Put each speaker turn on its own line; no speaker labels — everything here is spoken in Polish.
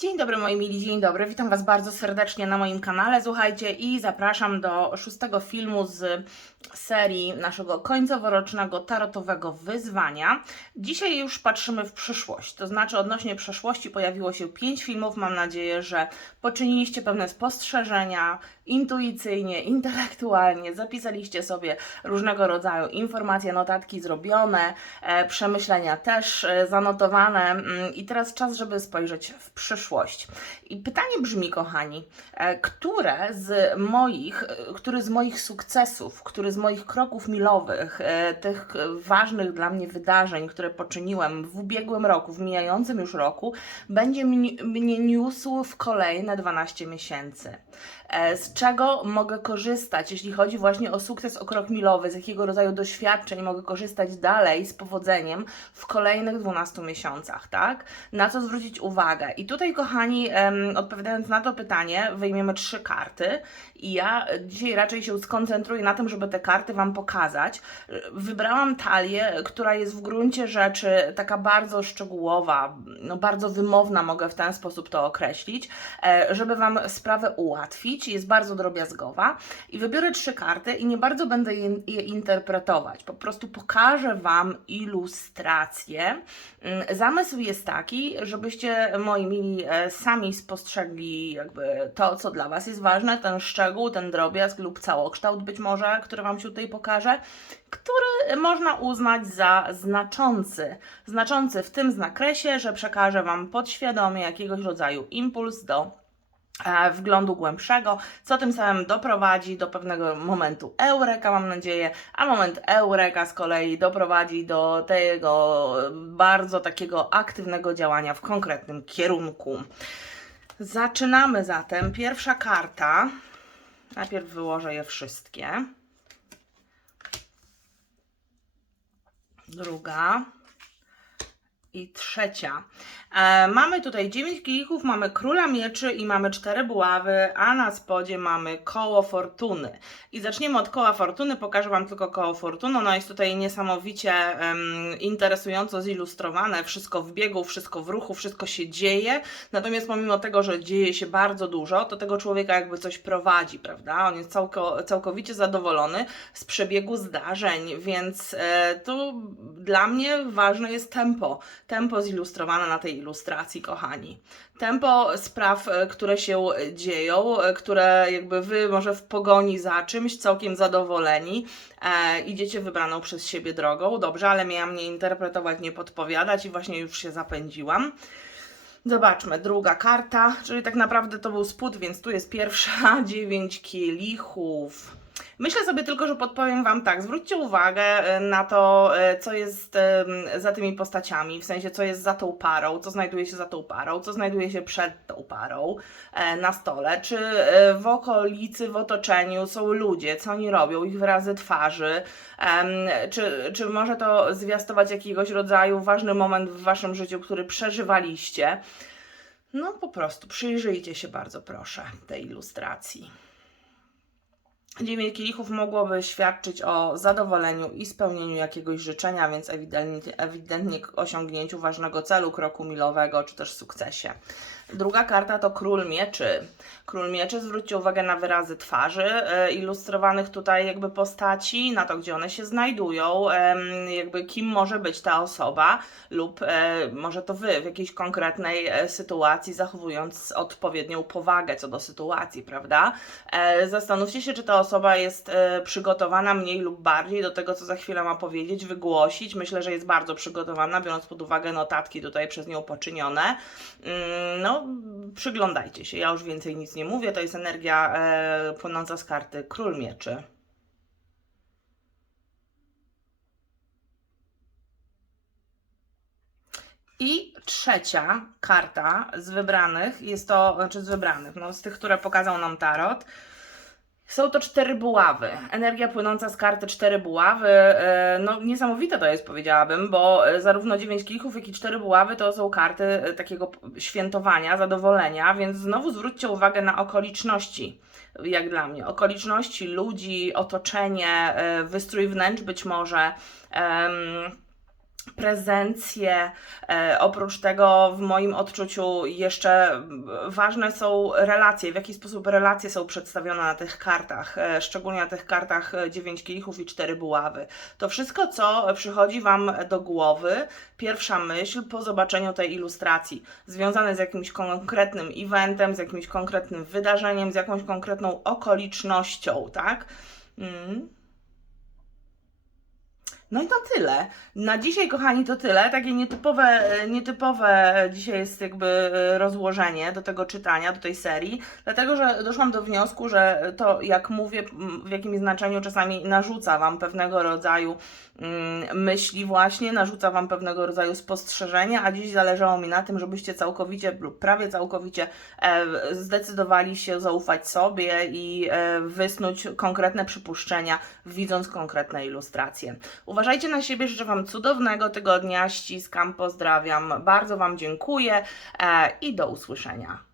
Dzień dobry moi mili, dzień dobry. Witam Was bardzo serdecznie na moim kanale. Słuchajcie i zapraszam do szóstego filmu z serii naszego końcoworocznego tarotowego wyzwania. Dzisiaj już patrzymy w przyszłość, to znaczy odnośnie przeszłości pojawiło się pięć filmów. Mam nadzieję, że poczyniliście pewne spostrzeżenia intuicyjnie, intelektualnie, zapisaliście sobie różnego rodzaju informacje, notatki zrobione, e, przemyślenia też e, zanotowane mm, i teraz czas, żeby spojrzeć w przyszłość. I pytanie brzmi, kochani, e, które z moich, e, który z moich sukcesów, który z moich kroków milowych, e, tych ważnych dla mnie wydarzeń, które poczyniłem w ubiegłym roku, w mijającym już roku, będzie mnie, niósł w kolejne 12 miesięcy. Z czego mogę korzystać, jeśli chodzi właśnie o sukces, o krok milowy, z jakiego rodzaju doświadczeń mogę korzystać dalej z powodzeniem w kolejnych 12 miesiącach, tak? Na co zwrócić uwagę? I tutaj, kochani, odpowiadając na to pytanie, wyjmiemy trzy karty i ja dzisiaj raczej się skoncentruję na tym, żeby te karty Wam pokazać. Wybrałam talię, która jest w gruncie rzeczy taka bardzo szczegółowa, no bardzo wymowna, mogę w ten sposób to określić, e, żeby Wam sprawę ułatwić. Jest bardzo drobiazgowa i wybiorę trzy karty i nie bardzo będę je, interpretować. Po prostu pokażę Wam ilustrację. Mm, Zamysł jest taki, żebyście, moi mili, sami spostrzegli jakby to, co dla Was jest ważne, ten szczegół, ten drobiazg lub całokształt być może, który Wam się tutaj pokażę, który można uznać za znaczący. Znaczący w tym zakresie, że przekaże Wam podświadomie jakiegoś rodzaju impuls do e, wglądu głębszego, co tym samym doprowadzi do pewnego momentu eureka, mam nadzieję, a moment eureka z kolei doprowadzi do tego bardzo takiego aktywnego działania w konkretnym kierunku. Zaczynamy zatem. Pierwsza karta. Najpierw wyłożę je wszystkie. Druga i trzecia. E, mamy tutaj 9 kielichów, mamy króla mieczy i mamy cztery buławy, a na spodzie mamy koło fortuny. I zaczniemy od koła fortuny, pokażę Wam tylko koło fortuny. Ono jest tutaj niesamowicie em, interesująco zilustrowane, wszystko w biegu, wszystko w ruchu, wszystko się dzieje. Natomiast pomimo tego, że dzieje się bardzo dużo, to tego człowieka jakby coś prowadzi, prawda? On jest całko, całkowicie zadowolony z przebiegu zdarzeń, więc e, dla mnie ważne jest tempo. Tempo zilustrowane na tej ilustracji, kochani. Tempo spraw, e, które się dzieją, e, które jakby wy może w pogoni za czymś całkiem zadowoleni, e, idziecie wybraną przez siebie drogą. Dobrze, ale miałam nie interpretować, nie podpowiadać i właśnie już się zapędziłam. Zobaczmy, druga karta, czyli tak naprawdę to był spód, więc tu jest pierwsza, dziewięć kielichów. Myślę sobie tylko, że podpowiem Wam tak, zwróćcie uwagę e, na to, e, co jest za tymi postaciami, w sensie co jest za tą parą, co znajduje się za tą parą, co znajduje się przed tą parą e, na stole, czy e, w okolicy, w otoczeniu są ludzie, co oni robią, ich wyrazy twarzy, czy, czy może to zwiastować jakiegoś rodzaju ważny moment w Waszym życiu, który przeżywaliście. No po prostu przyjrzyjcie się bardzo proszę tej ilustracji. Dziewięć kielichów mogłoby świadczyć o zadowoleniu i spełnieniu jakiegoś życzenia, więc ewidentnie, ewidentnie osiągnięciu ważnego celu, kroku milowego, czy też sukcesie. Druga karta to król mieczy. Król mieczy, zwróćcie uwagę na wyrazy twarzy e, ilustrowanych tutaj jakby postaci, na to, gdzie one się znajdują, jakby kim może być ta osoba lub e, może to wy w jakiejś konkretnej e, sytuacji, zachowując odpowiednią powagę co do sytuacji, prawda? Zastanówcie się, czy ta osoba jest e, przygotowana mniej lub bardziej do tego, co za chwilę ma powiedzieć, wygłosić. Myślę, że jest bardzo przygotowana, biorąc pod uwagę notatki tutaj przez nią poczynione. Mm, No, przyglądajcie się, ja już więcej nic nie mówię, to jest energia e, płynąca z karty Król Mieczy. I trzecia karta z wybranych, jest to, znaczy z wybranych, no z tych, które pokazał nam Tarot, są to cztery buławy. Energia płynąca z karty cztery buławy. e, No, niesamowite to jest, powiedziałabym, bo e, zarówno dziewięć kielichów, jak i cztery buławy to są karty e, takiego świętowania, zadowolenia, więc znowu zwróćcie uwagę na okoliczności, jak dla mnie. Okoliczności, ludzi, otoczenie, wystrój wnętrz być może. em, prezencje. E, oprócz tego, w moim odczuciu, jeszcze ważne są relacje, w jaki sposób relacje są przedstawione na tych kartach, e, szczególnie na tych kartach e, 9 kielichów i 4 buławy. To wszystko, co przychodzi Wam do głowy, pierwsza myśl po zobaczeniu tej ilustracji, związane z jakimś konkretnym eventem, z jakimś konkretnym wydarzeniem, z jakąś konkretną okolicznością, tak? Mm. No i to tyle. Na dzisiaj, kochani, to tyle. Takie nietypowe, nietypowe dzisiaj jest jakby rozłożenie do tego czytania, do tej serii, dlatego że doszłam do wniosku, że to, jak mówię, w jakim znaczeniu czasami narzuca Wam pewnego rodzaju mm, myśli, właśnie, narzuca Wam pewnego rodzaju spostrzeżenia, a dziś zależało mi na tym, żebyście całkowicie lub prawie całkowicie e, zdecydowali się zaufać sobie i e, wysnuć konkretne przypuszczenia, widząc konkretne ilustracje. Uważajcie na siebie, życzę Wam cudownego tygodnia, ściskam, pozdrawiam, bardzo Wam dziękuję e, i do usłyszenia.